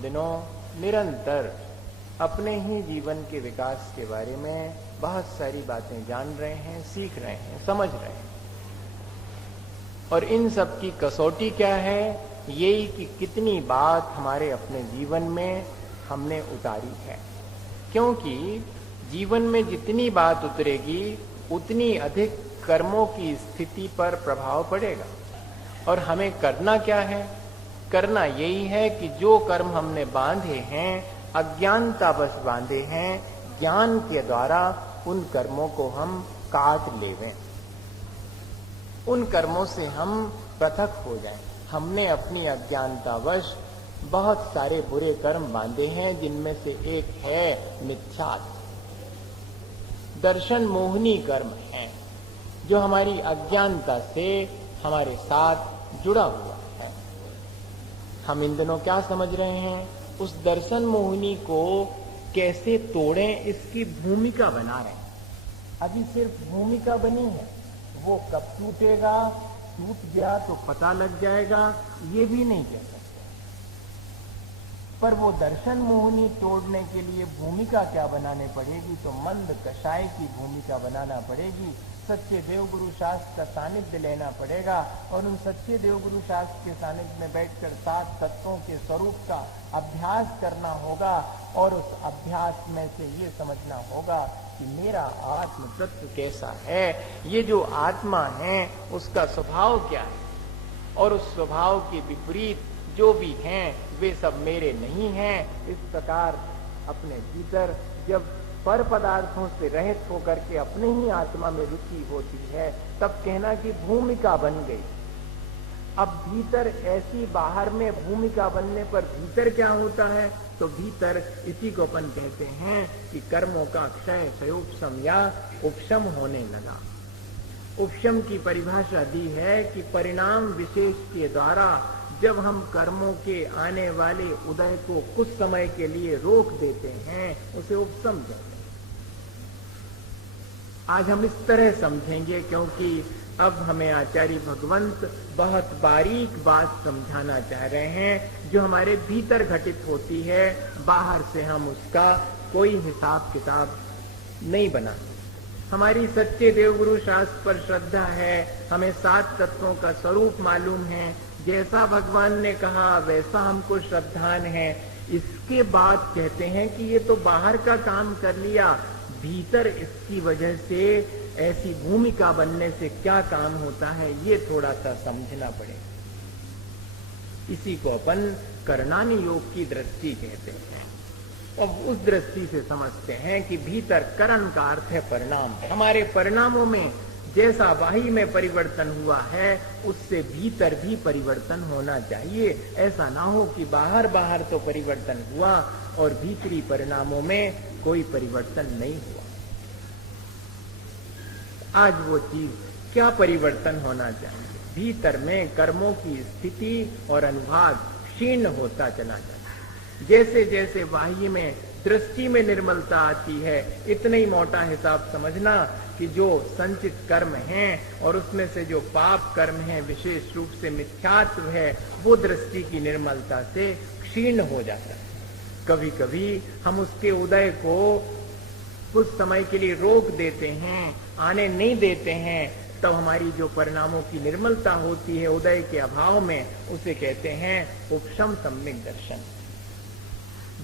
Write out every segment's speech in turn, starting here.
इन दिनों निरंतर अपने ही जीवन के विकास के बारे में बहुत सारी बातें जान रहे हैं, सीख रहे हैं, समझ रहे हैं। और इन सब की कसौटी क्या है? यही कि कितनी बात हमारे अपने जीवन में हमने उतारी है। क्योंकि जीवन में जितनी बात उतरेगी उतनी अधिक कर्मों की स्थिति पर प्रभाव पड़ेगा। और हमें करना क्या है? करना यही है कि जो कर्म हमने बांधे हैं, अज्ञानतावश बांधे हैं, ज्ञान के द्वारा उन कर्मों को हम काट लेवें, उन कर्मों से हम पृथक हो जाएं। हमने अपनी अज्ञानतावश बहुत सारे बुरे कर्म बांधे हैं, जिनमें से एक है मिथ्यात्व। दर्शन मोहनी कर्म है जो हमारी अज्ञानता से हमारे साथ जुड़ा हुआ है। हम इन दिनों क्या समझ रहे हैं? उस दर्शन मोहिनी को कैसे तोड़ें, इसकी भूमिका बना रहे हैं। अभी सिर्फ भूमिका बनी है, वो कब टूटेगा, टूट गया तो पता लग जाएगा, ये भी नहीं कह सकते। पर वो दर्शन मोहिनी तोड़ने के लिए भूमिका क्या बनाने पड़ेगी? तो मंद कषाय की भूमिका बनाना पड़ेगी। सच्चे देवगुरु शास्त्र का सानिध्य लेना पड़ेगा और उन सच्चे देवगुरु शास्त्र के सानिध्य में बैठकर 7 तत्वों के स्वरूप का अभ्यास करना होगा। और उस अभ्यास में से ये समझना होगा कि मेरा आत्म तत्व कैसा है, ये जो आत्मा है उसका स्वभाव क्या है, और उस स्वभाव के विपरीत जो भी हैं वे सब मेरे नहीं हैं। इस प्रकार अपने भीतर जब पर पदार्थों से रहित होकर के अपने ही आत्मा में रुचि होती है, तब कहना कि भूमिका बन गई। अब भीतर ऐसी, बाहर में भूमिका बनने पर भीतर क्या होता है? तो भीतर इसी को अपन कहते हैं कि कर्मों का क्षय, क्षयोपशम या उपशम होने लगा। उपशम की परिभाषा दी है कि परिणाम विशेष के द्वारा जब हम कर्मों के आने वाले उदय को कुछ समय के लिए रोक देते हैं, उसे उपशम कहते हैं। आज हम इस तरह समझेंगे, क्योंकि अब हमें आचार्य भगवंत बहुत बारीक बात समझाना चाह रहे हैं जो हमारे भीतर घटित होती है। बाहर से हम उसका कोई हिसाब किताब नहीं बनाते। हमारी सच्चे देवगुरु शास्त्र पर श्रद्धा है, हमें 7 तत्वों का स्वरूप मालूम है, जैसा भगवान ने कहा वैसा हमको श्रद्धान है। इसके बाद कहते हैं कि ये तो बाहर का काम कर लिया, भीतर इसकी वजह से ऐसी भूमिका बनने से क्या काम होता है, ये थोड़ा सा समझना पड़ेगा। इसी को अपन करणानि योग की दृष्टि कहते हैं। और उस दृष्टि से समझते हैं कि भीतर करण का अर्थ है परिणाम। हमारे परिणामों में जैसा बाह्य में परिवर्तन हुआ है, उससे भीतर भी परिवर्तन होना चाहिए। ऐसा ना हो कि बाहर बाहर तो परिवर्तन हुआ और भीतरी परिणामों में कोई परिवर्तन नहीं हुआ। आज वो चीज क्या परिवर्तन होना चाहिए? भीतर में कर्मों की स्थिति और अनुभाग क्षीण होता चला जाता है। जैसे जैसे बाह्य में, दृष्टि में निर्मलता आती है, इतना ही मोटा हिसाब समझना कि जो संचित कर्म हैं और उसमें से जो पाप कर्म हैं, विशेष रूप से मिथ्यात्व है, वो दृष्टि की निर्मलता से क्षीण हो जाता है। कभी कभी हम उसके उदय को कुछ समय के लिए रोक देते हैं, आने नहीं देते हैं, तब हमारी जो परिणामों की निर्मलता होती है उदय के अभाव में, उसे कहते हैं उपशम सम्यक दर्शन।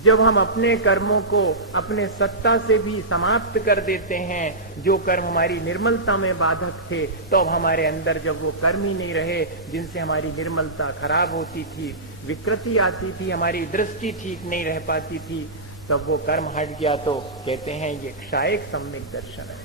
जब हम अपने कर्मों को अपने सत्ता से भी समाप्त कर देते हैं, जो कर्म हमारी निर्मलता में बाधक थे, तो अब हमारे अंदर जब वो कर्म ही नहीं रहे जिनसे हमारी निर्मलता खराब होती थी, विकृति आती थी, हमारी दृष्टि ठीक नहीं रह पाती थी, तब वो कर्म हट गया तो कहते हैं ये क्षायक सम्यक दर्शन है।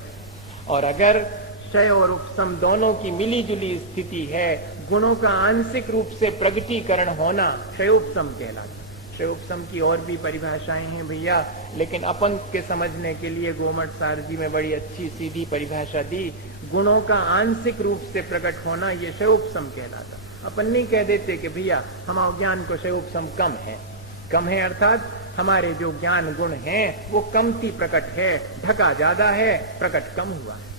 और अगर क्षय और उपशम दोनों की मिली जुली स्थिति है, गुणों का आंशिक रूप से प्रगटीकरण होना क्षयोपशम कहलाता है। क्षयोपशम की और भी परिभाषाएं हैं भैया, लेकिन अपन के समझने के लिए गोमठ सार जी में बड़ी अच्छी सीधी परिभाषा दी। गुणों का आंशिक रूप से प्रकट होना ये क्षयोपशम कहलाता। अपन नहीं कह देते कि भैया हमारे ज्ञान को क्षयोपशम कम है। कम है अर्थात हमारे जो ज्ञान गुण हैं वो कमती प्रकट है, ढका ज्यादा है, प्रकट कम हुआ है।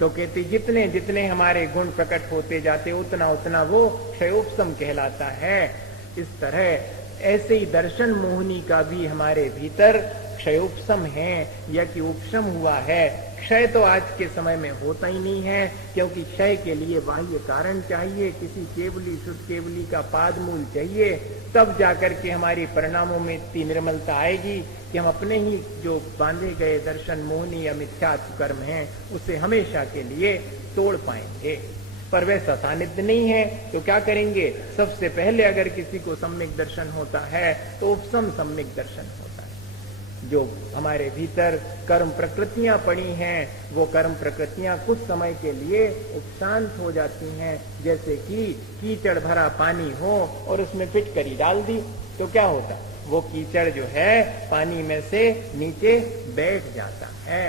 तो कहते जितने जितने हमारे गुण प्रकट होते जाते उतना उतना वो क्षयोपशम कहलाता है। इस तरह ऐसे ही दर्शन मोहिनी का भी हमारे भीतर क्षयोपशम है या कि उपशम हुआ है। क्षय तो आज के समय में होता ही नहीं है, क्योंकि क्षय के लिए बाह्य कारण चाहिए, किसी केवली शुद्ध केवली का पाद मूल चाहिए, तब जाकर के हमारी परिणामों में इतनी निर्मलता आएगी कि हम अपने ही जो बांधे गए दर्शन मोहिनी या मिथ्यात्व कर्म हैं उसे हमेशा के लिए तोड़ पाएंगे। पर वैसा सानिध्य नहीं है तो क्या करेंगे? सबसे पहले अगर किसी को सम्यक दर्शन होता है तो उपशम सम्यक दर्शन होता है। जो हमारे भीतर कर्म प्रकृतियां पड़ी हैं, वो कर्म प्रकृतियां कुछ समय के लिए उपशांत हो जाती हैं। जैसे कि कीचड़ भरा पानी हो और उसमें फिटकरी डाल दी तो क्या होता? वो कीचड़ जो है पानी में से नीचे बैठ जाता है।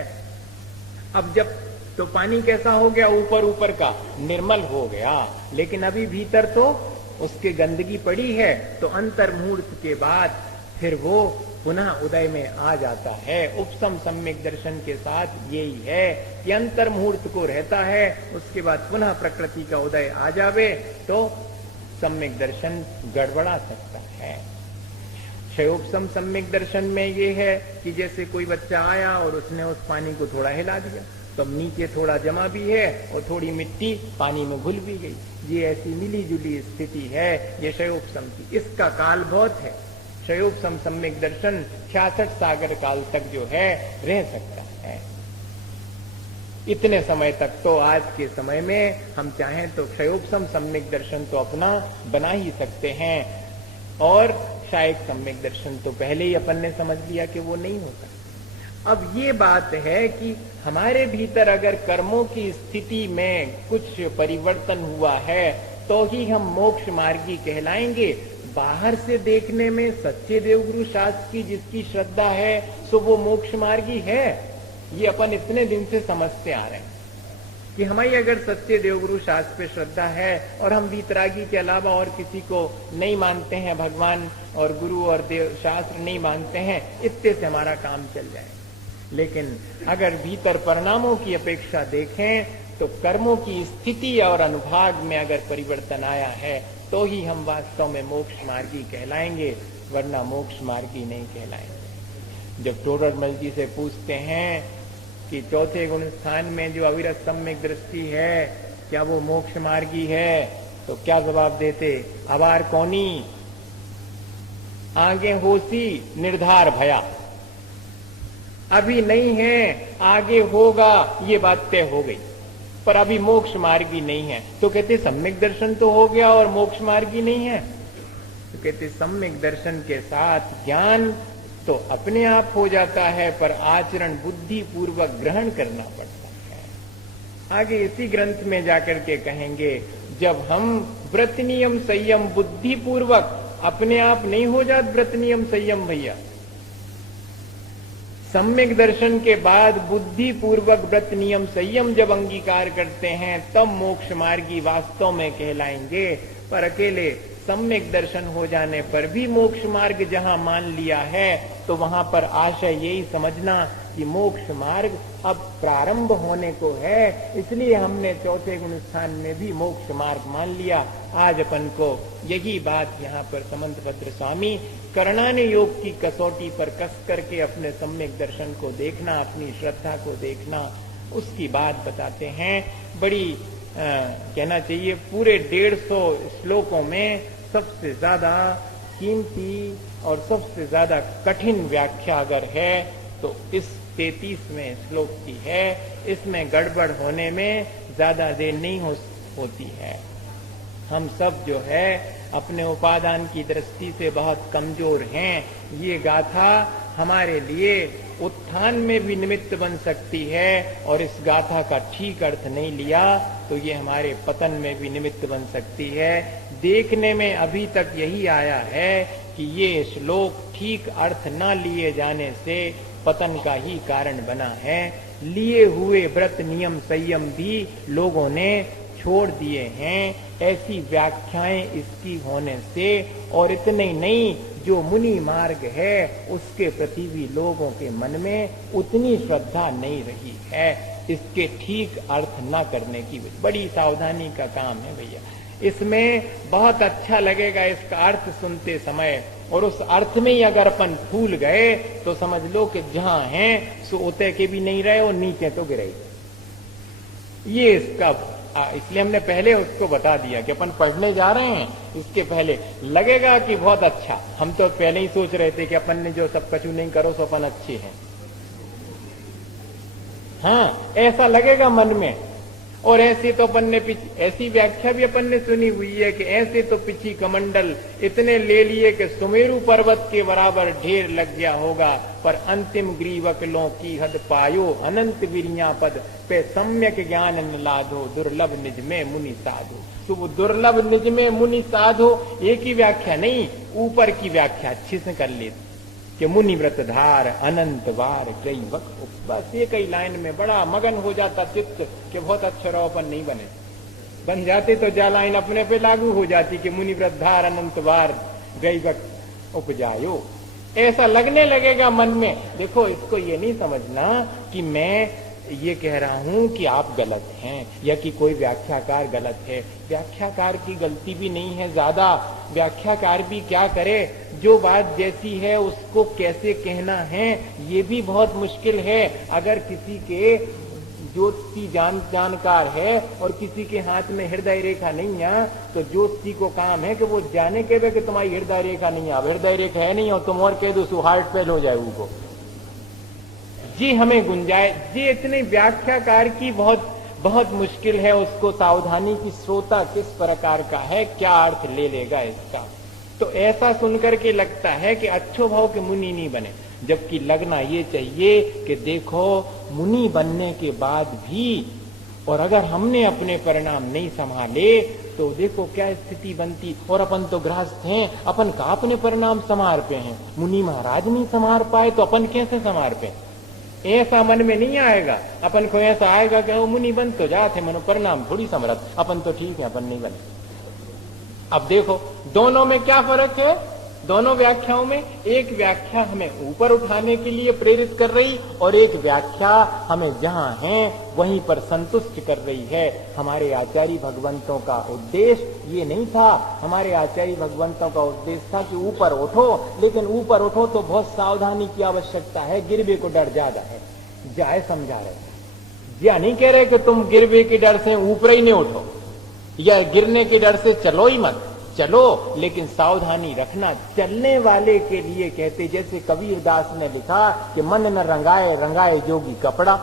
अब जब तो पानी कैसा हो गया? ऊपर ऊपर का निर्मल हो गया, लेकिन अभी भीतर तो उसके गंदगी पड़ी है। तो अंतर्मुहूर्त के बाद फिर वो पुनः उदय में आ जाता है। उपशम सम्यक दर्शन के साथ यही है कि अंतर्मुहूर्त को रहता है, उसके बाद पुनः प्रकृति का उदय आ जावे तो सम्यक दर्शन गड़बड़ा सकता है। क्षयोपशम सम्यक दर्शन में ये है कि जैसे कोई बच्चा आया और उसने उस पानी को थोड़ा हिला दिया, तो नीचे थोड़ा जमा भी है और थोड़ी मिट्टी पानी में घुल भी गई। ये ऐसी मिली जुली स्थिति है ये क्षयोपशम की। इसका काल बहुत है। क्षयोपशम सम्यक दर्शन 66 सागर काल तक जो है रह सकता है। इतने समय तक तो आज के समय में हम चाहें तो क्षयोपशम सम्यक दर्शन तो अपना बना ही सकते हैं, और शायद सम्यक दर्शन तो पहले ही अपन ने समझ लिया कि वो नहीं होता। अब ये बात है कि हमारे भीतर अगर कर्मों की स्थिति में कुछ परिवर्तन हुआ है तो ही हम मोक्ष मार्गी कहलाएंगे। बाहर से देखने में सच्चे देवगुरु शास्त्र की जिसकी श्रद्धा है सो वो मोक्ष मार्गी है। ये अपन इतने दिन से समझते आ रहे हैं कि हमारी अगर सच्चे देवगुरु शास्त्र पे श्रद्धा है और हम वीतरागी के अलावा और किसी को नहीं मानते हैं, भगवान और गुरु और देव शास्त्र नहीं मानते हैं, इतने से हमारा काम चल जाए। लेकिन अगर भीतर परिणामों की अपेक्षा देखें तो कर्मों की स्थिति और अनुभाग में अगर परिवर्तन आया है तो ही हम वास्तव में मोक्ष मार्गी कहलाएंगे, वरना मोक्ष मार्गी नहीं कहलाएंगे। जब टोडरमल जी से पूछते हैं कि चौथे गुण स्थान में जो अविरत सम्यक दृष्टि है क्या वो मोक्ष मार्गी है, तो क्या जवाब देते? अबार कौनी आगे होसी निर्धार भया। अभी नहीं है, आगे होगा, ये बात तय हो गई, पर अभी मोक्ष मार्गी नहीं है। तो कहते सम्यक दर्शन तो हो गया और मोक्ष मार्गी नहीं है। तो कहते सम्यक दर्शन के साथ ज्ञान तो अपने आप हो जाता है, पर आचरण बुद्धि पूर्वक ग्रहण करना पड़ता है। आगे इसी ग्रंथ में जाकर के कहेंगे, जब हम व्रत नियम संयम बुद्धि पूर्वक, अपने आप नहीं हो जात व्रत नियम संयम भैया, सम्यक दर्शन के बाद बुद्धि पूर्वक व्रत नियम संयम जब अंगीकार करते हैं तब मोक्ष मार्गी वास्तव में कहलाएंगे। पर अकेले सम्यक दर्शन हो जाने पर भी मोक्ष मार्ग जहां मान लिया है तो वहां पर आशय यही समझना कि मोक्ष मार्ग अब प्रारंभ होने को है, इसलिए हमने चौथे गुण स्थान में भी मोक्ष मार्ग मान लिया। आज अपन को यही बात यहाँ पर समंतभद्र स्वामी करणाने योग की कसौटी पर कस करके अपने सम्यक दर्शन को देखना, अपनी श्रद्धा को देखना, उसकी बात बताते हैं। बड़ी कहना चाहिए पूरे 150 श्लोकों में सबसे ज्यादा कीमती और सबसे ज्यादा कठिन व्याख्या अगर है तो इस 33वें श्लोक की है। इसमें गड़बड़ होने में ज्यादा देर नहीं होती है। हम सब जो है अपने उपादान की दृष्टि से बहुत कमजोर हैं। ये गाथा हमारे लिए उत्थान में भी निमित्त बन सकती है, और इस गाथा का ठीक अर्थ नहीं लिया तो ये हमारे पतन में भी निमित्त बन सकती है। देखने में अभी तक यही आया है कि ये श्लोक ठीक अर्थ न लिए जाने से पतन का ही कारण बना है। लिए हुए व्रत नियम संयम भी लोगों ने छोड़ दिए हैं, ऐसी व्याख्याएं इसकी होने से। और इतने ही नहीं, जो मुनि मार्ग है उसके प्रति भी लोगों के मन में उतनी श्रद्धा नहीं रही है। इसके ठीक अर्थ न करने की बड़ी सावधानी का काम है भैया। इसमें बहुत अच्छा लगेगा इसका अर्थ सुनते समय, और उस अर्थ में ही अगर अपन फूल गए तो समझ लो कि जहां हैं सो उतर के भी नहीं रहे और नीचे तो गिरे। ये इसका इसलिए हमने पहले उसको बता दिया कि अपन पढ़ने जा रहे हैं, इसके पहले लगेगा कि बहुत अच्छा। हम तो पहले ही सोच रहे थे कि अपन ने जो सब कछु नहीं करो सो अपन अच्छे हैं, हाँ ऐसा लगेगा मन में। और ऐसे तो अपन ने ऐसी व्याख्या भी अपन ने सुनी हुई है कि ऐसे तो पिछी कमंडल इतने ले लिए कि सुमेरु पर्वत के बराबर ढेर लग गया होगा, पर अंतिम ग्रीवकलों की हद पायो अनंत वीरिया पद पे सम्यक ज्ञान न लाधो दुर्लभ निज में मुनि साधो। तो वो दुर्लभ निज में मुनि साधो एक ही व्याख्या नहीं, ऊपर की व्याख्या अच्छे से कर लेते कि मुनि व्रतधार अनंत बार कई वक्त। बस ये कई लाइन में बड़ा मगन हो जाता चित्त कि बहुत अच्छा रहो, अपन नहीं बन जाते तो जा लाइन अपने पे लागू हो जाती कि मुनि व्रतधार अनंत बार गई वक्त उपजायो। ऐसा लगने लगेगा मन में। देखो इसको ये नहीं समझना कि मैं ये कह रहा हूं कि आप गलत हैं या कि कोई व्याख्याकार गलत है। व्याख्याकार की गलती भी नहीं है ज्यादा, व्याख्याकार भी क्या करे, जो बात जैसी है उसको कैसे कहना है ये भी बहुत मुश्किल है। अगर किसी के ज्योतिषी जानकार है और किसी के हाथ में हृदय रेखा नहीं है तो ज्योतिषी को काम है कि वो जाने के वे कि तुम्हारी हृदय रेखा नहीं है, अब हृदय रेखा है नहीं और तुम और कह दो हार्ट फेल हो जाए वो जी हमें गुंजाइश। जी इतनी व्याख्याकार की बहुत मुश्किल है उसको सावधानी की श्रोता किस प्रकार का है, क्या अर्थ ले लेगा इसका। तो ऐसा सुनकर के लगता है कि अच्छो भाव के मुनि नहीं बने, जबकि लगना ये चाहिए कि देखो मुनि बनने के बाद भी और अगर हमने अपने परिणाम नहीं संभाले तो देखो क्या स्थिति बनती। और अपन तो गृहस्थ हैं, अपन का अपने परिणाम संभार पे हैं, मुनि महाराज नहीं संभार पाए तो अपन कैसे संभार पे। ऐसा मन में नहीं आएगा, अपन को ऐसा आएगा कि वो मुनि बन तो जाते मनो परिणाम थोड़ी समरथ, अपन तो ठीक है अपन नहीं बने। अब देखो दोनों में क्या फर्क है, दोनों व्याख्याओं में एक व्याख्या हमें ऊपर उठाने के लिए प्रेरित कर रही और एक व्याख्या हमें जहां है वहीं पर संतुष्ट कर रही है। हमारे आचार्य भगवंतों का उद्देश्य ये नहीं था, हमारे आचार्य भगवंतों का उद्देश्य था कि ऊपर उठो, लेकिन ऊपर उठो तो बहुत सावधानी की आवश्यकता है, गिरवे को डर ज्यादा है। जाए समझा रहे या नहीं कह रहे कि तुम गिरवे के डर से ऊपर ही नहीं उठो या गिरने के डर से चलो ही मत, चलो लेकिन सावधानी रखना। चलने वाले के लिए कहते, जैसे कबीरदास ने लिखा कि मन न रंगाए रंगाए जोगी कपड़ा।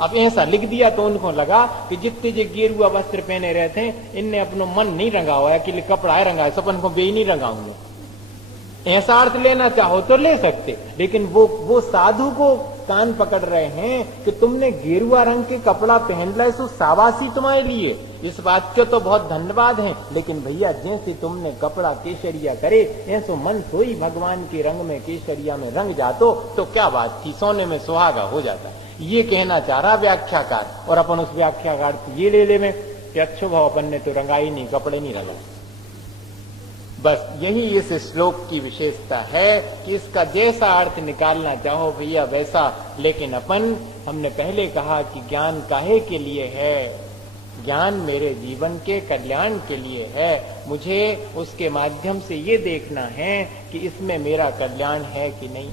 अब ऐसा लिख दिया तो उनको लगा कि जितने जो गेरुआ वस्त्र पहने रहते हैं इनने अपनो मन नहीं रंगा हुआ कि कपड़ा है रंगा है, सपन को बे नहीं रंगाऊंगे। ऐसा अर्थ लेना चाहो तो ले सकते, लेकिन वो साधु को कान पकड़ रहे हैं कि तुमने गेरुआ रंग के कपड़ा पहन लिया, सो शाबाशी तुम्हारे लिए, इस बात के तो बहुत धन्यवाद है। लेकिन भैया जैसे तुमने कपड़ा केसरिया करे ऐसो मन सोई भगवान के रंग में केसरिया में रंग जातो तो क्या बात थी, सोने में सुहागा हो जाता। ये कहना चाह रहा व्याख्याकार, और अपन उस व्याख्याकार से ये ले में कि अच्छो भाव अपन ने तो रंगाई नहीं, कपड़े नहीं रंगाए। बस यही इस श्लोक की विशेषता है कि इसका जैसा अर्थ निकालना चाहो भैया वैसा, लेकिन अपन हमने पहले कहा कि ज्ञान काहे के लिए है, ज्ञान मेरे जीवन के कल्याण के लिए है। मुझे उसके माध्यम से ये देखना है कि इसमें मेरा कल्याण है कि नहीं।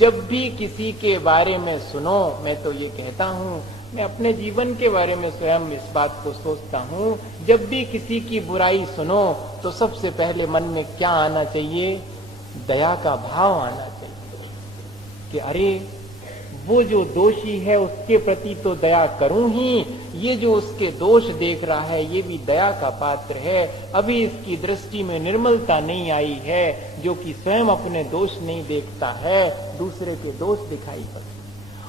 जब भी किसी के बारे में सुनो, मैं तो ये कहता हूँ, मैं अपने जीवन के बारे में स्वयं इस बात को सोचता हूँ, जब भी किसी की बुराई सुनो तो सबसे पहले मन में क्या आना चाहिए, दया का भाव आना चाहिए कि अरे वो जो दोषी है उसके प्रति तो दया करूं ही, ये जो उसके दोष देख रहा है ये भी दया का पात्र है। अभी इसकी दृष्टि में निर्मलता नहीं आई है, जो कि स्वयं अपने दोष नहीं देखता है, दूसरे के दोष दिखाई पड़ते,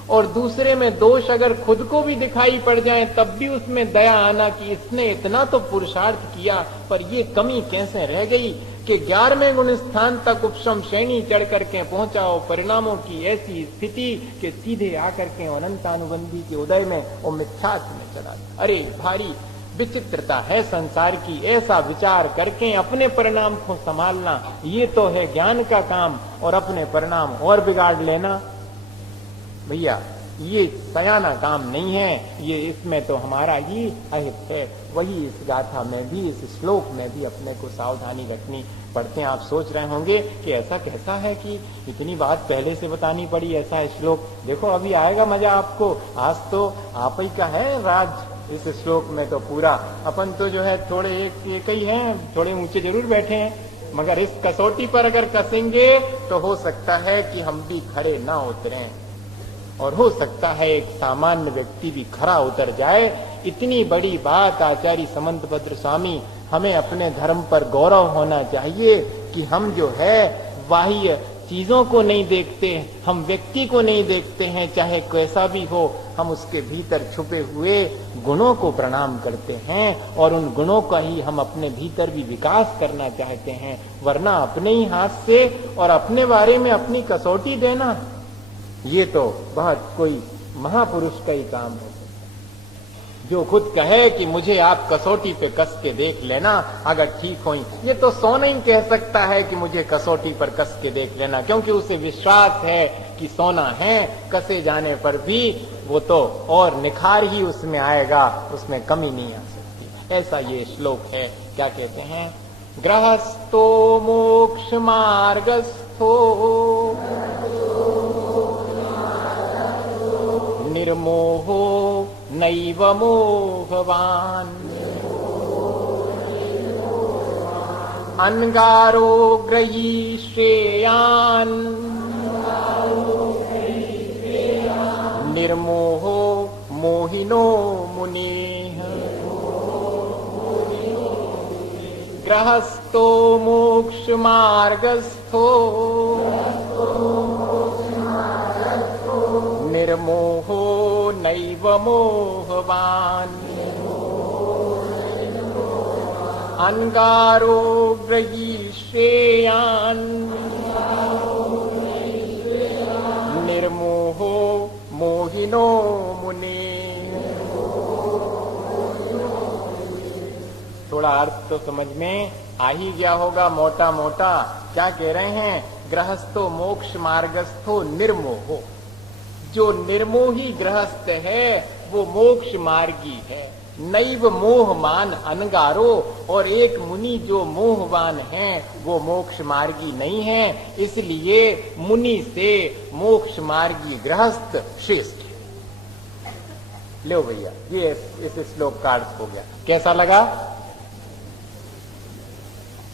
और दूसरे में दोष अगर खुद को भी दिखाई पड़ जाए तब भी उसमें दया आना कि इसने इतना तो पुरुषार्थ किया पर ये कमी कैसे रह गई कि 11वें गुण स्थान तक उपशम श्रेणी चढ़ करके पहुंचाओ, परिणामों की ऐसी स्थिति कि सीधे आकर के अनंतानुबंधी के उदय में और मिथ्यात्व में चला। अरे भारी विचित्रता है संसार की, ऐसा विचार करके अपने परिणाम को संभालना ये तो है ज्ञान का काम, और अपने परिणाम और बिगाड़ लेना। भैया ये सयाना काम नहीं है, ये इसमें तो हमारा ही अहित है। वही इस गाथा में भी, इस श्लोक में भी अपने को सावधानी रखनी पड़ते हैं। आप सोच रहे होंगे कि ऐसा कैसा है कि इतनी बात पहले से बतानी पड़ी, ऐसा है श्लोक। देखो अभी आएगा मजा आपको। आज तो आप ही का है राज इस श्लोक में तो पूरा। अपन तो जो है थोड़े एक ही हैं, थोड़े ऊंचे जरूर बैठे हैं, मगर इस कसौटी पर अगर कसेंगे तो हो सकता है कि हम भी खड़े ना उतरें, और हो सकता है एक सामान्य व्यक्ति भी खरा उतर जाए। इतनी बड़ी बात आचार्य समंतभद्र स्वामी, हमें अपने धर्म पर गौरव होना चाहिए कि हम जो है बाह्य चीजों को नहीं देखते, हम व्यक्ति को नहीं देखते हैं, चाहे कैसा भी हो, हम उसके भीतर छुपे हुए गुणों को प्रणाम करते हैं और उन गुणों का ही हम अपने भीतर भी विकास करना चाहते हैं। वरना अपने ही हाथ से और अपने बारे में अपनी कसौटी देना, ये तो बहुत कोई महापुरुष का ही काम है, जो खुद कहे कि मुझे आप कसौटी पे कस के देख लेना अगर ठीक हो। ये तो सोना ही कह सकता है कि मुझे कसौटी पर कस के देख लेना, क्योंकि उसे विश्वास है कि सोना है, कसे जाने पर भी वो तो और निखार ही उसमें आएगा, उसमें कमी नहीं आ सकती। ऐसा ये श्लोक है। क्या कहते हैं? गृहस्थो मोक्ष मार्गस्थो निर्मोहो नैव मोहवान् अनगारो ग्रही श्रेयान् निर्मोहो मोहिनो मुनिः। गृहस्थो मोक्ष मार्गस्थो निर्मोहो नैव मोहवान् अनगारो ग्रही श्रेयान् निर्मोहो मोहिनो मुने। थोड़ा अर्थ तो समझ में आ ही गया होगा मोटा मोटा। क्या कह रहे हैं? गृहस्थो मोक्ष मार्गस्थो निर्मोहो। जो निर्मोही गृहस्थ है वो मोक्ष मार्गी है। नैव मोहमान अनगारो, और एक मुनि जो मोहवान है वो मोक्ष मार्गी नहीं है। इसलिए मुनि से मोक्ष मार्गी गृहस्थ श्रेष्ठ है। लो भैया, ये इस श्लोक का अर्थ हो गया। कैसा लगा?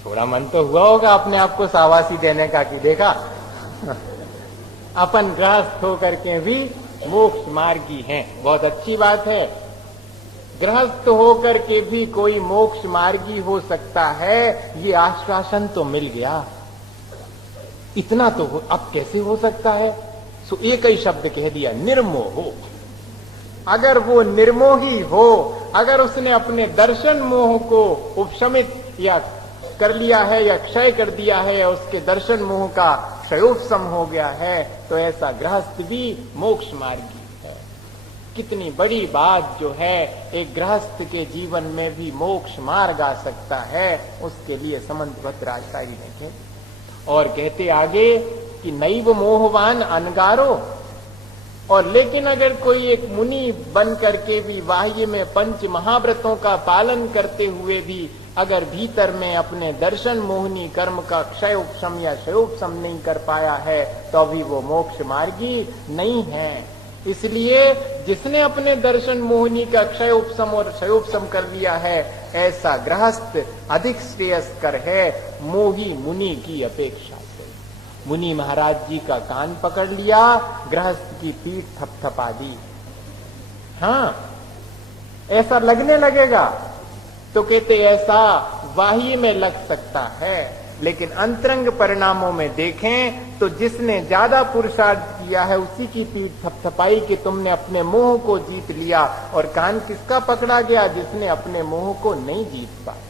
थोड़ा मन तो हुआ होगा अपने आप को शाबाशी देने का कि देखा अपन गृहस्थ होकर के भी मोक्ष मार्गी हैं। बहुत अच्छी बात है। गृहस्थ होकर के भी कोई मोक्ष मार्गी हो सकता है, ये आश्वासन तो मिल गया। इतना तो अब कैसे हो सकता है? सो एक ही शब्द कह दिया, निर्मोहो। अगर वो निर्मोही हो, अगर उसने अपने दर्शन मोह को उपशमित या कर लिया है या क्षय कर दिया है, उसके दर्शन मोह का क्षयोपशम हो गया है, तो ऐसा गृहस्थ भी मोक्ष मार्गी है। कितनी बड़ी बात जो है, एक गृहस्थ के जीवन में भी मोक्ष मार्ग आ सकता है, उसके लिए समंतभद्र आचार्य ने कहा। और कहते आगे कि नैव मोहवान अनगारो। और लेकिन अगर कोई एक मुनि बन करके भी बाह्य में पंच महाव्रतों का पालन करते हुए भी अगर भीतर में अपने दर्शन मोहनी कर्म का क्षय उपशम या क्षयोपशम नहीं कर पाया है, तो अभी वो मोक्ष मार्गी नहीं है। इसलिए जिसने अपने दर्शन मोहनी का क्षय उपशम और क्षयोपशम कर लिया है, ऐसा गृहस्थ अधिक श्रेयस्कर है मोही मुनि की अपेक्षा से। मुनि महाराज जी का कान पकड़ लिया, गृहस्थ की पीठ थपथपा दी। हाँ, ऐसा लगने लगेगा तो कहते ऐसा बाह्य में लग सकता है, लेकिन अंतरंग परिणामों में देखें तो जिसने ज्यादा पुरुषार्थ किया है उसी की पीठ थपथपाई कि तुमने अपने मोह को जीत लिया। और कान किसका पकड़ा गया? जिसने अपने मोह को नहीं जीत पाया।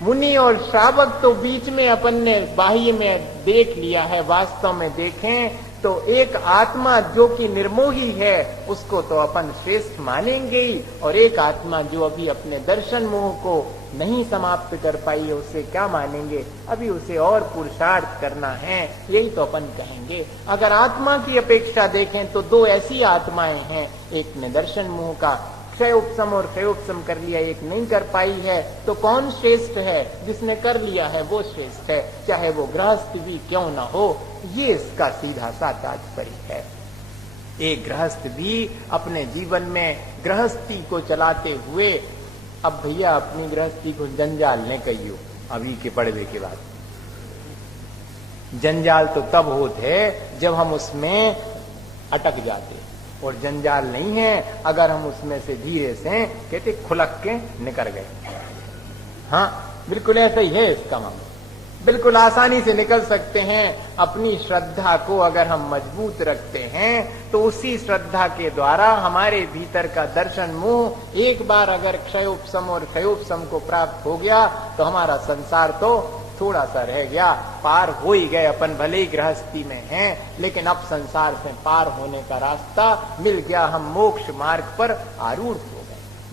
मुनि और श्रावक तो बीच में अपन ने बाह्य में देख लिया है। वास्तव में देखें तो एक आत्मा जो कि निर्मोही है उसको तो अपन श्रेष्ठ मानेंगे ही, और एक आत्मा जो अभी अपने दर्शन मोह को नहीं समाप्त कर पाई है उसे क्या मानेंगे, अभी उसे और पुरुषार्थ करना है, यही तो अपन कहेंगे। अगर आत्मा की अपेक्षा देखें तो दो ऐसी आत्माएं हैं, एक ने दर्शन मोह का क्षय उपशम और क्षय उपशम कर लिया, एक नहीं कर पाई है, तो कौन श्रेष्ठ है? जिसने कर लिया है वो श्रेष्ठ है, चाहे वो गृहस्थ भी क्यों ना हो। ये इसका सीधा सा तात्पर्य है। एक गृहस्थ भी अपने जीवन में गृहस्थी को चलाते हुए, अब भैया अपनी गृहस्थी को जंजाल ने कहियो, अभी के पढ़वे के बाद जंजाल तो तब होते जब हम उसमें अटक जाते, और जंजाल नहीं है अगर हम उसमें से धीरे से कहते खुलक के निकल गए। हाँ बिल्कुल ऐसा ही है इसका मामला, बिल्कुल आसानी से निकल सकते हैं। अपनी श्रद्धा को अगर हम मजबूत रखते हैं तो उसी श्रद्धा के द्वारा हमारे भीतर का दर्शन मोह एक बार अगर क्षयोपशम और क्षयोपशम को प्राप्त हो गया तो हमारा संसार तो थोड़ा सा रह गया, पार हो ही गए। अपन भले ही गृहस्थी में हैं, लेकिन अब संसार से पार होने का रास्ता मिल गया, हम मोक्ष मार्ग पर आरूढ़ हो गए।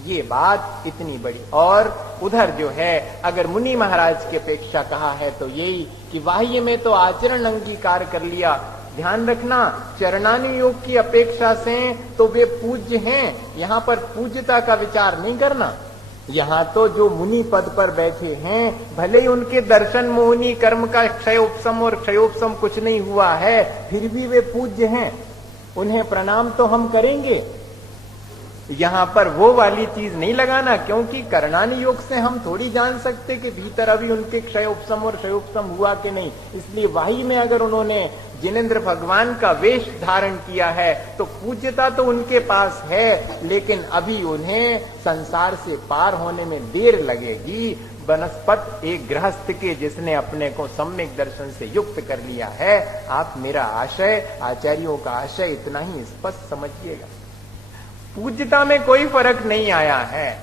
ये बात इतनी बड़ी। और उधर जो है अगर मुनि महाराज की अपेक्षा कहा है तो यही कि बाह्य में तो आचरण अंगीकार कर लिया। ध्यान रखना, चरणानुयोग की अपेक्षा से तो वे पूज्य हैं, यहां पर पूज्यता का विचार नहीं करना। यहाँ तो जो मुनि पद पर बैठे हैं, भले ही उनके दर्शन मोहनी कर्म का क्षयोपशम और क्षयोपशम कुछ नहीं हुआ है, फिर भी वे पूज्य हैं, उन्हें प्रणाम तो हम करेंगे। यहाँ पर वो वाली चीज नहीं लगाना, क्योंकि करणानि योग से हम थोड़ी जान सकते कि भीतर अभी उनके क्षयोपशम और क्षयोपशम हुआ कि नहीं। इसलिए वाही में अगर उन्होंने जिनेंद्र भगवान का वेश धारण किया है तो पूज्यता तो उनके पास है, लेकिन अभी उन्हें संसार से पार होने में देर लगेगी। बनस्पत एक गृहस्थ के जिसने अपने को सम्यक दर्शन से युक्त कर लिया है। आप मेरा आशय, आचार्यों का आशय इतना ही स्पष्ट समझिएगा। पूज्यता में कोई फर्क नहीं आया है,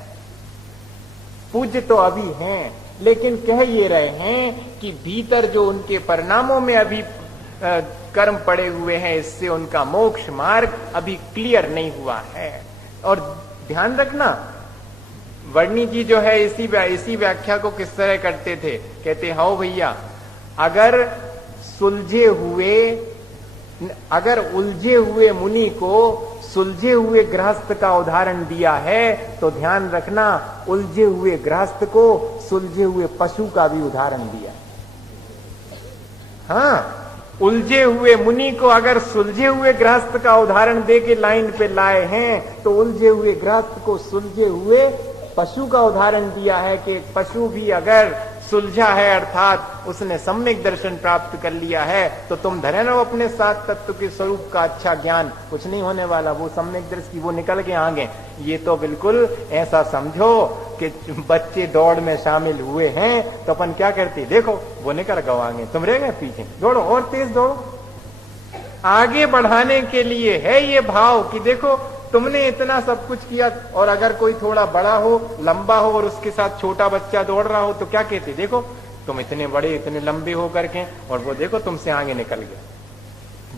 पूज्य तो अभी हैं, लेकिन कह ये रहे हैं कि भीतर जो उनके परिणामों में अभी कर्म पड़े हुए हैं, इससे उनका मोक्ष मार्ग अभी क्लियर नहीं हुआ है। और ध्यान रखना, वर्णी जी जो है इसी व्याख्या को किस तरह करते थे, कहते हाओ भैया, अगर उलझे हुए मुनि को सुलझे हुए गृहस्थ का उदाहरण दिया है तो ध्यान रखना, उलझे हुए गृहस्थ को सुलझे हुए पशु का भी उदाहरण दिया। हाँ, उलझे हुए मुनि को अगर सुलझे हुए गृहस्थ का उदाहरण दे के लाइन पे लाए हैं तो उलझे हुए गृहस्थ को सुलझे हुए पशु का उदाहरण दिया है कि पशु भी अगर सुलझा है, अर्थात उसने सम्यक दर्शन प्राप्त कर लिया है, तो तुम धरे ना अपने सात तत्व के स्वरूप का अच्छा ज्ञान, कुछ नहीं होने वाला, वो सम्यक दर्शन वो निकल के आगे। ये तो बिल्कुल ऐसा समझो कि बच्चे दौड़ में शामिल हुए हैं तो अपन क्या करते, देखो वो निकल गए आगे, तुम रह गए पीछे, दौड़ो और तेज दौड़ो। आगे बढ़ाने के लिए है ये भाव कि देखो तुमने इतना सब कुछ किया, और अगर कोई थोड़ा बड़ा हो, लंबा हो और उसके साथ छोटा बच्चा दौड़ रहा हो तो क्या कहते, देखो तुम इतने बड़े इतने लंबे हो करके, और वो देखो तुमसे आगे निकल गया।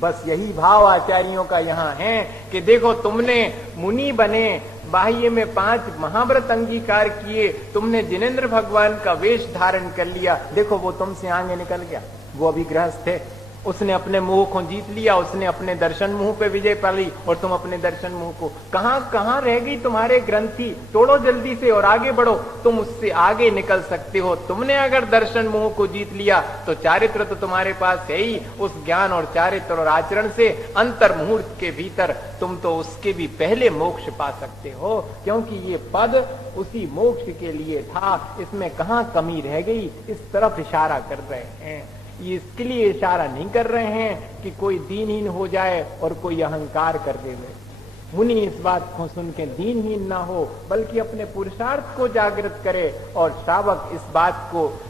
बस यही भाव आचार्यों का यहाँ है कि देखो तुमने मुनि बने, बाह्य में 5 महाव्रत अंगीकार किए, तुमने जिनेंद्र भगवान का वेश धारण कर लिया, देखो वो तुमसे आगे निकल गया। वो अभी गृहस्थ है, उसने अपने मोह को जीत लिया, उसने अपने दर्शन मोह पे विजय पा ली, और तुम अपने दर्शन मोह को, कहां रह गई तुम्हारे ग्रंथि, तोड़ो जल्दी से और आगे बढ़ो, तुम उससे आगे निकल सकते हो। तुमने अगर दर्शन मोह को जीत लिया तो चारित्र तो तुम्हारे पास है ही, उस ज्ञान और चारित्र और आचरण से अंतर मुहूर्त के भीतर तुम तो उसके भी पहले मोक्ष पा सकते हो, क्योंकि ये पद उसी मोक्ष के लिए था। इसमें कहां कमी रह गई, इस तरफ इशारा कर रहे हैं। ये इसके लिए इशारा नहीं कर रहे हैं कि कोई दीनहीन हो जाए और कोई अहंकार कर देवे। मुनि इस बात को सुन के दीनहीन ना हो, बल्कि अपने पुरुषार्थ को जागृत करे, और श्रावक इस बात को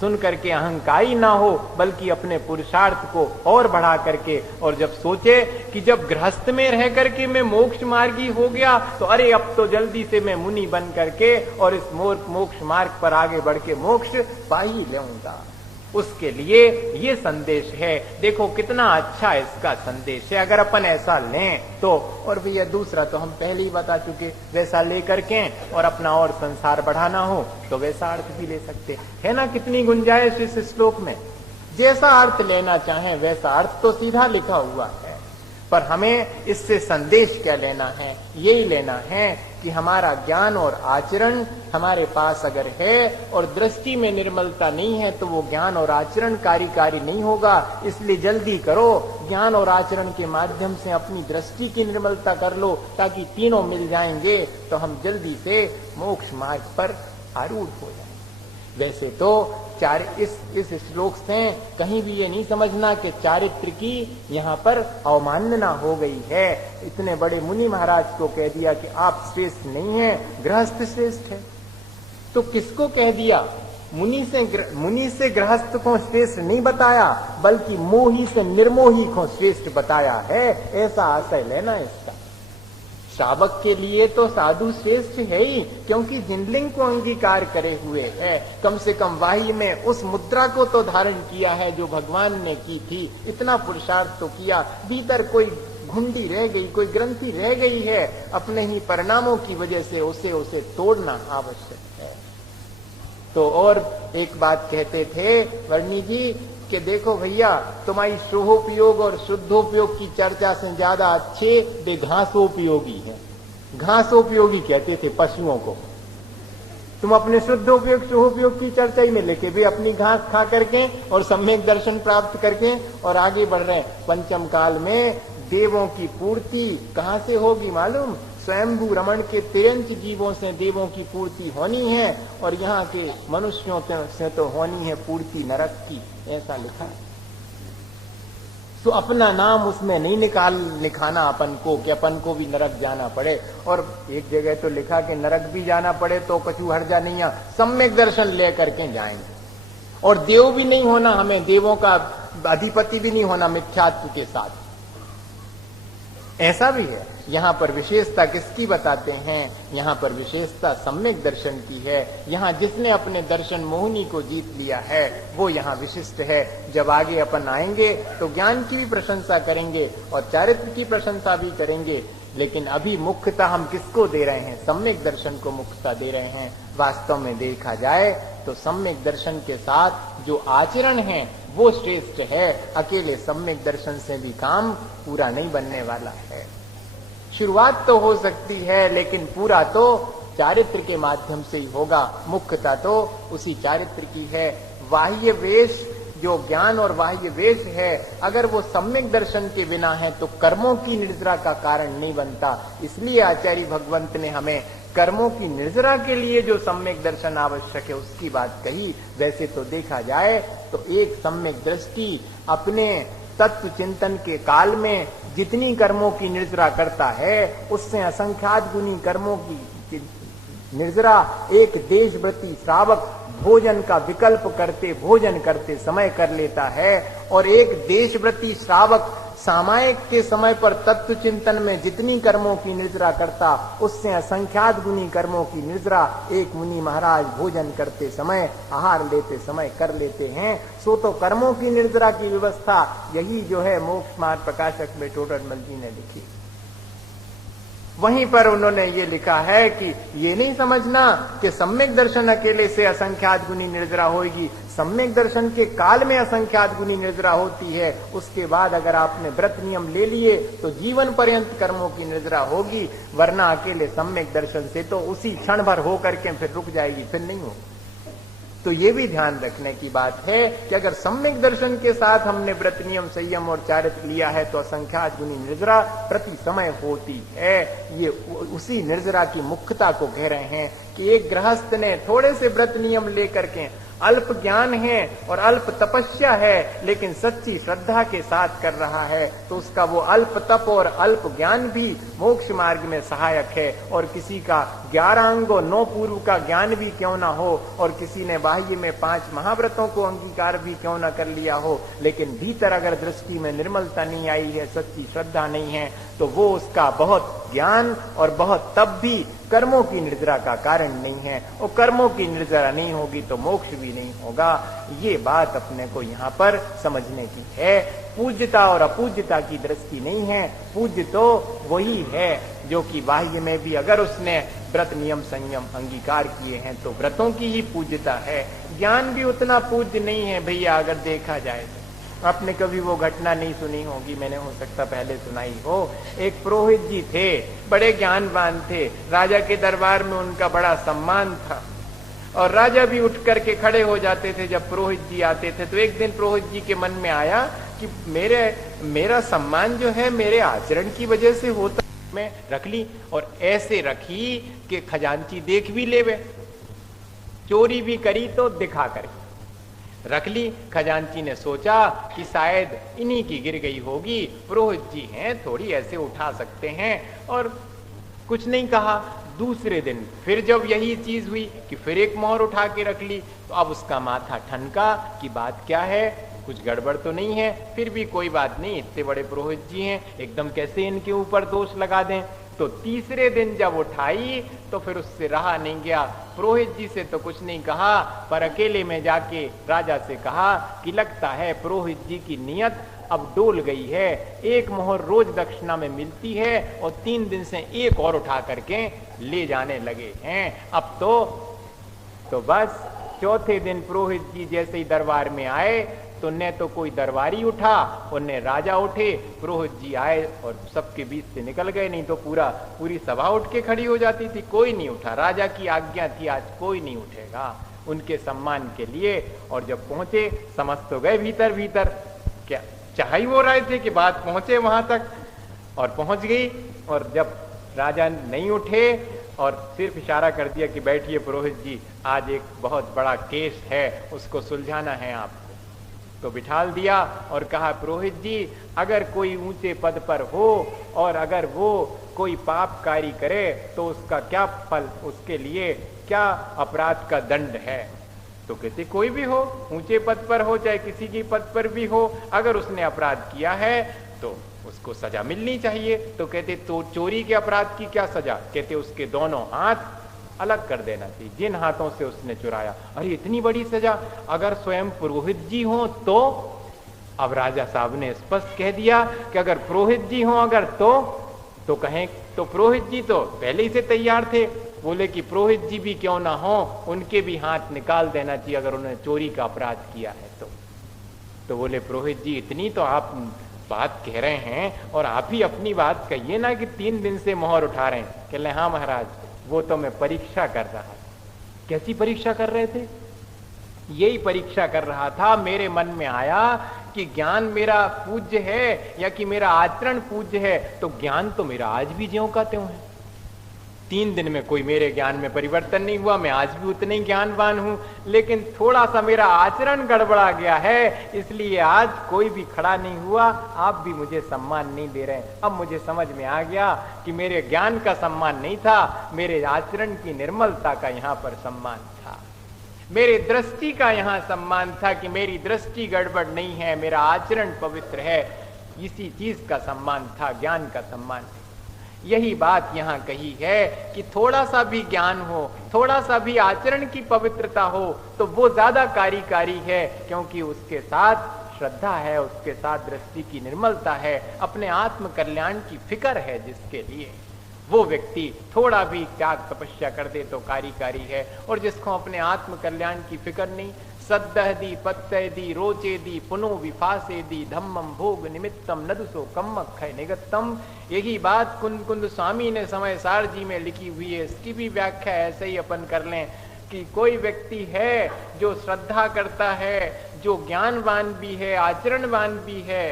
सुन करके अहंकारी ना हो, बल्कि अपने पुरुषार्थ को और बढ़ा करके, और जब सोचे कि जब गृहस्थ में रह करके मैं मोक्ष मार्गी हो गया तो अरे अब तो जल्दी से मैं मुनि बन करके और इस मोक्ष मार्ग पर आगे बढ़ के मोक्ष पा ही लूंगा। उसके लिए ये संदेश है। देखो कितना अच्छा इसका संदेश है अगर अपन ऐसा लें तो। और भैया दूसरा तो हम पहले ही बता चुके, वैसा लेकर के और अपना और संसार बढ़ाना हो तो वैसा अर्थ भी ले सकते है ना। कितनी गुंजाइश इस श्लोक में, जैसा अर्थ लेना चाहें वैसा अर्थ तो सीधा लिखा हुआ है। पर हमें इससे संदेश क्या लेना है, यही लेना है कि हमारा ज्ञान और आचरण हमारे पास अगर है और दृष्टि में निर्मलता नहीं है तो वो ज्ञान और आचरण कार्यकारी नहीं होगा। इसलिए जल्दी करो, ज्ञान और आचरण के माध्यम से अपनी दृष्टि की निर्मलता कर लो, ताकि तीनों मिल जाएंगे तो हम जल्दी से मोक्ष मार्ग पर आरूढ़ हो जाएं। वैसे तो इस श्लोक से कहीं भी ये नहीं समझना कि चारित्र की यहाँ पर अवमानना हो गई है। इतने बड़े मुनि महाराज को कह दिया कि आप श्रेष्ठ नहीं हैं, गृहस्थ श्रेष्ठ है। तो किसको कह दिया? मुनि से गृहस्थ को श्रेष्ठ नहीं बताया, बल्कि मोही से निर्मोही को श्रेष्ठ बताया है। ऐसा आशय लेना इसका। श्रावक के लिए तो साधु श्रेष्ठ है ही, क्योंकि जिनलिंग को अंगीकार करे हुए है। कम से कम वाही में उस मुद्रा को तो धारण किया है जो भगवान ने की थी। इतना पुरुषार्थ तो किया, भीतर कोई घुंडी रह गई, कोई ग्रंथि रह गई है, अपने ही परिणामों की वजह से उसे तोड़ना आवश्यक है। तो और एक बात कहते थे वर्णी जी कि देखो भैया, तुम्हारी शुभोपयोग और शुद्धोपयोग की चर्चा से ज्यादा अच्छे वे घासोपयोगी हैं। घासोपयोगी कहते थे पशुओं को। तुम अपने शुद्धोपयोग शुभोपयोग की चर्चा ही में लेके वे अपनी घास खा करके और सम्यक दर्शन प्राप्त करके और आगे बढ़ रहे हैं। पंचम काल में देवों की पूर्ति कहां से होगी मालूम? स्वयंभू रमण के तिरंच जीवों से देवों की पूर्ति होनी है, और यहाँ के मनुष्यों से तो होनी है पूर्ति नरक की, ऐसा लिखा है। तो अपना नाम उसमें नहीं लिखाना अपन को कि अपन को भी नरक जाना पड़े। और एक जगह तो लिखा कि नरक भी जाना पड़े तो कछु हर्जा नहीं है, सम्यक दर्शन ले करके जाएंगे। और देव भी नहीं होना हमें, देवों का अधिपति भी नहीं होना मिथ्यात्व के साथ, ऐसा भी है। यहाँ पर विशेषता किसकी बताते हैं? यहाँ पर विशेषता सम्यक दर्शन की है। यहाँ जिसने अपने दर्शन मोहिनी को जीत लिया है वो यहाँ विशिष्ट है। जब आगे अपन आएंगे तो ज्ञान की भी प्रशंसा करेंगे और चारित्र की प्रशंसा भी करेंगे, लेकिन अभी मुख्यता हम किसको दे रहे हैं? सम्यक दर्शन को मुख्यता दे रहे हैं। वास्तव में देखा जाए तो सम्यक दर्शन के साथ जो आचरण है वो श्रेष्ठ है। अकेले सम्यक दर्शन से भी काम पूरा नहीं बनने वाला है। शुरुआत तो हो सकती है, लेकिन पूरा तो चारित्र के माध्यम से ही होगा। मुख्यता तो उसी चारित्र की है। बाह्य वेश जो ज्ञान और बाह्य वेश है, अगर वो सम्यक दर्शन के बिना है तो कर्मों की निर्जरा का कारण नहीं बनता। इसलिए आचार्य भगवंत ने हमें कर्मों की निर्जरा के लिए जो सम्यक दर्शन आवश्यक है उसकी बात कही। वैसे तो देखा जाए तो एक सम्यक दृष्टि अपने तत्व चिंतन के काल में जितनी कर्मों की निर्जरा करता है, उससे असंख्यात गुनी कर्मों की निर्जरा एक देशव्रती श्रावक भोजन का विकल्प करते भोजन करते समय कर लेता है। और एक देशव्रती श्रावक सामायिक के समय पर तत्व चिंतन में जितनी कर्मों की निर्जरा करता, उससे असंख्यात गुनी कर्मों की निर्जरा एक मुनि महाराज भोजन करते समय, आहार लेते समय कर लेते हैं। सो तो कर्मों की निर्जरा की व्यवस्था यही जो है मोक्ष मार्ग प्रकाशक में टोडरमल जी ने लिखी। वहीं पर उन्होंने ये लिखा है कि ये नहीं समझना कि सम्यक दर्शन अकेले से असंख्यात गुनी निर्जरा होगी। सम्यक दर्शन के काल में असंख्यात गुनी निर्जरा होती है, उसके बाद अगर आपने व्रत नियम ले लिए तो जीवन पर्यंत कर्मों की निर्जरा होगी। वरना अकेले सम्यक दर्शन से तो उसी क्षण भर हो करके फिर रुक जाएगी, फिर नहीं होगी। तो ये भी ध्यान रखने की बात है कि अगर सम्यक दर्शन के साथ हमने व्रत नियम संयम और चारित्र लिया है तो असंख्यात गुनी निर्जरा प्रति समय होती है। ये उसी निर्जरा की मुख्यता को कह रहे हैं कि एक गृहस्थ ने थोड़े से व्रत नियम लेकर के अल्प ज्ञान है और अल्प तपस्या है, लेकिन सच्ची श्रद्धा के साथ कर रहा है, तो उसका वो अल्प तप और अल्प ज्ञान भी मोक्ष मार्ग में सहायक है। और किसी का 11 अंग और 9 पूर्व का ज्ञान भी क्यों ना हो, और किसी ने बाह्य में 5 महाव्रतों को अंगीकार भी क्यों ना कर लिया हो, लेकिन भीतर अगर दृष्टि में निर्मलता नहीं आई है, सच्ची श्रद्धा नहीं है, तो वो उसका बहुत ज्ञान और बहुत तप भी कर्मों की निर्जरा का कारण नहीं है, और कर्मों की निर्जरा नहीं होगी तो मोक्ष भी नहीं होगा। ये बात अपने को यहाँ पर समझने की है। पूज्यता और अपूज्यता की दृष्टि नहीं है, पूज्य तो वही है जो कि बाह्य में भी अगर उसने व्रत नियम संयम अंगीकार किए हैं तो व्रतों की ही पूज्यता है। ज्ञान भी उतना पूज्य नहीं है भैया, अगर देखा जाए तो। आपने कभी वो घटना नहीं सुनी होगी, मैंने हो सकता पहले सुनाई हो। एक पुरोहित जी थे, बड़े ज्ञानवान थे, राजा के दरबार में उनका बड़ा सम्मान था, और राजा भी उठ करके खड़े हो जाते थे जब पुरोहित जी आते थे। तो एक दिन पुरोहित जी के मन में आया कि मेरा सम्मान जो है मेरे आचरण की वजह से होता, मैं रख ली, और ऐसे रखी कि खजांची देख भी लेवे, चोरी भी करी तो दिखा करके रख ली। खजांची ने सोचा कि शायद इन्हीं की गिर गई होगी, पुरोहित जी हैं, थोड़ी ऐसे उठा सकते हैं, और कुछ नहीं कहा। दूसरे दिन फिर जब यही चीज हुई कि फिर एक मोहर उठा के रख ली, तो अब उसका माथा ठनका कि बात क्या है, कुछ गड़बड़ तो नहीं है। फिर भी कोई बात नहीं, इतने बड़े पुरोहित जी हैं, एकदम कैसे इनके ऊपर दोष लगा दें। तो तीसरे दिन जब उठाई तो फिर उससे रहा नहीं गया। पुरोहित जी से तो कुछ नहीं कहा, पर अकेले में जाके राजा से कहा कि लगता है पुरोहित जी की नियत अब डोल गई है, एक मोहर रोज दक्षिणा में मिलती है और 3 दिन से एक और उठा करके ले जाने लगे हैं। अब तो बस चौथे दिन पुरोहित जी जैसे ही दरबार में आए तो न तो कोई दरबारी उठा और न राजा उठे। पुरोहित जी आए और सबके बीच से निकल गए, नहीं तो पूरी सभा उठ के खड़ी हो जाती थी। कोई नहीं उठा, राजा की आज्ञा थी, आज कोई नहीं उठेगा उनके सम्मान के लिए। और जब पहुंचे समझ तो गए भीतर भीतर, क्या चाह ही वो रहे थे कि बात पहुंचे वहां तक, और पहुंच गई। और जब राजा नहीं उठे और सिर्फ इशारा कर दिया कि बैठिए पुरोहित जी, आज एक बहुत बड़ा केस है, उसको सुलझाना है आपको, तो बिठाल दिया और कहा पुरोहित जी, अगर कोई ऊंचे पद पर हो और अगर वो कोई पाप कार्य करे तो उसका क्या फल, उसके लिए क्या अपराध का दंड है। तो कहते कोई भी हो, ऊंचे पद पर हो चाहे किसी की पद पर भी हो, अगर उसने अपराध किया है तो उसको सजा मिलनी चाहिए। तो कहते तो चोरी के अपराध की क्या सजा, कहते उसके दोनों हाथ अलग कर देना चाहिए जिन हाथों से उसने चुराया। अरे इतनी बड़ी सजा, अगर स्वयं पुरोहित जी हो तो? अब राजा साहब ने स्पष्ट कह दिया कि अगर पुरोहित जी हो अगर तो कहें, तो पुरोहित जी तो पहले ही से तैयार थे। बोले कि पुरोहित जी भी क्यों ना हो, उनके भी हाथ निकाल देना चाहिए अगर उन्होंने चोरी का अपराध किया है तो बोले पुरोहित जी इतनी तो आप बात कह रहे हैं और आप ही अपनी बात कहिए ना कि 3 दिन से मोहर उठा रहे हैं। कह ले हाँ महाराज, वो तो मैं परीक्षा कर रहा था। कैसी परीक्षा कर रहे थे? यही परीक्षा कर रहा था, मेरे मन में आया कि ज्ञान मेरा पूज्य है या कि मेरा आचरण पूज्य है, तो ज्ञान तो मेरा आज भी ज्यों का त्यों है। 3 दिन में कोई मेरे ज्ञान में परिवर्तन नहीं हुआ, मैं आज भी उतने ही ज्ञानवान हूं, लेकिन थोड़ा सा मेरा आचरण गड़बड़ा गया है, इसलिए आज कोई भी खड़ा नहीं हुआ, आप भी मुझे सम्मान नहीं दे रहे। अब मुझे समझ में आ गया कि मेरे ज्ञान का सम्मान नहीं था, मेरे आचरण की निर्मलता का यहाँ पर सम्मान था, मेरे दृष्टि का यहाँ सम्मान था कि मेरी दृष्टि गड़बड़ नहीं है, मेरा आचरण पवित्र है। इसी चीज का सम्मान था, ज्ञान का सम्मान। यही बात यहाँ कही है कि थोड़ा सा भी ज्ञान हो, थोड़ा सा भी आचरण की पवित्रता हो तो वो ज्यादा कार्यकारी है, क्योंकि उसके साथ श्रद्धा है, उसके साथ दृष्टि की निर्मलता है, अपने आत्म कल्याण की फिक्र है, जिसके लिए वो व्यक्ति थोड़ा भी त्याग तपस्या कर दे तो कार्यकारी है। और जिसको अपने आत्म कल्याण की फिक्र नहीं, सद्दहदी पत्तयदी रोचेदी पुनो विफासेदी धम्मम भोग निमित्तम नदुसो कम्मख्य निगत्तम। यही बात कुंद कुंद स्वामी ने समय सार जी में लिखी हुई है। इसकी भी व्याख्या ऐसे ही अपन कर लें कि कोई व्यक्ति है जो श्रद्धा करता है, जो ज्ञानवान भी है, आचरणवान भी है,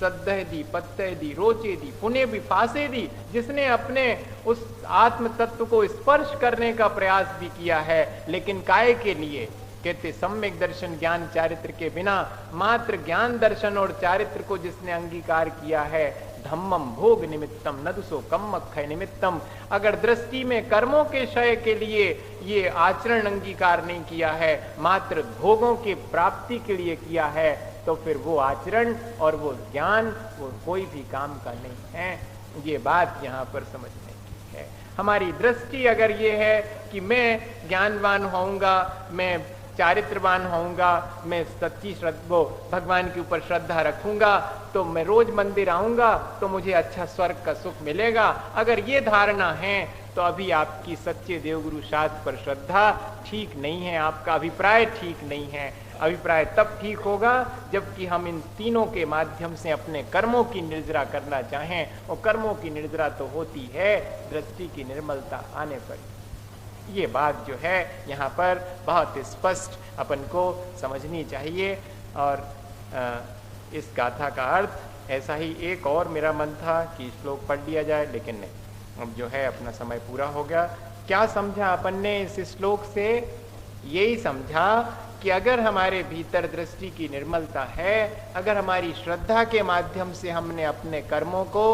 सद्दहदी पत्तयदी रोचेदी पुणे भी फासेदी, जिसने अपने उस आत्म तत्व को स्पर्श करने का प्रयास भी किया है, लेकिन काय के लिए? कहते सम्यक दर्शन ज्ञान चारित्र के बिना, मात्र ज्ञान दर्शन और चारित्र को जिसने अंगीकार किया है, धम्मम भोग निमित्तम नदुसो कम्मख्य निमित्तम। अगर दृष्टि में कर्मों के क्षय के लिए ये आचरण अंगीकार नहीं किया है, मात्र भोगों के प्राप्ति के लिए किया है, तो फिर वो आचरण और वो ज्ञान वो कोई भी काम का नहीं है। ये बात यहाँ पर समझने की है। हमारी दृष्टि अगर ये है कि मैं ज्ञानवान होऊंगा, मैं चारित्रवान होऊंगा, मैं सच्ची श्रद्धा भगवान के ऊपर श्रद्धा रखूंगा, तो मैं रोज मंदिर आऊंगा तो मुझे अच्छा स्वर्ग का सुख मिलेगा, अगर ये धारणा है तो अभी आपकी सच्चे देवगुरु शास्त्र पर श्रद्धा ठीक नहीं है, आपका अभिप्राय ठीक नहीं है। अभिप्राय तब ठीक होगा जबकि हम इन तीनों के माध्यम से अपने कर्मों की निर्जरा करना चाहें, और कर्मों की निर्जरा तो होती है दृष्टि की निर्मलता आने पर। ये बात जो है यहाँ पर बहुत स्पष्ट अपन को समझनी चाहिए। और इस गाथा का अर्थ ऐसा ही एक और मेरा मन था कि श्लोक पढ़ लिया जाए, लेकिन नहीं, अब जो है अपना समय पूरा हो गया। क्या समझा अपन ने इस श्लोक से? यही समझा कि अगर हमारे भीतर दृष्टि की निर्मलता है, अगर हमारी श्रद्धा के माध्यम से हमने अपने कर्मों को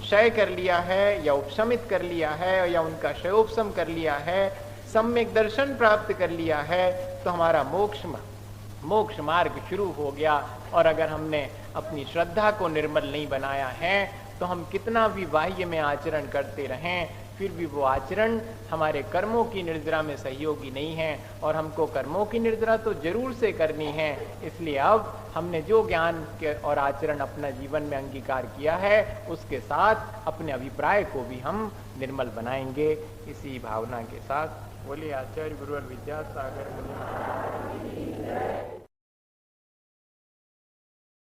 क्षय कर लिया है या उपशमित कर लिया है या उनका क्षयोपशम कर लिया है, सम्यक दर्शन प्राप्त कर लिया है, तो हमारा मोक्ष मार्ग शुरू हो गया। और अगर हमने अपनी श्रद्धा को निर्मल नहीं बनाया है तो हम कितना भी बाह्य में आचरण करते रहें, फिर भी वो आचरण हमारे कर्मों की निर्जरा में सहयोगी नहीं है। और हमको कर्मों की निर्जरा तो जरूर से करनी है। इसलिए अब हमने जो ज्ञान के और आचरण अपना जीवन में अंगीकार किया है, उसके साथ अपने अभिप्राय को भी हम निर्मल बनाएंगे। इसी भावना के साथ बोलिए आचार्य गुरुवर विद्यासागर।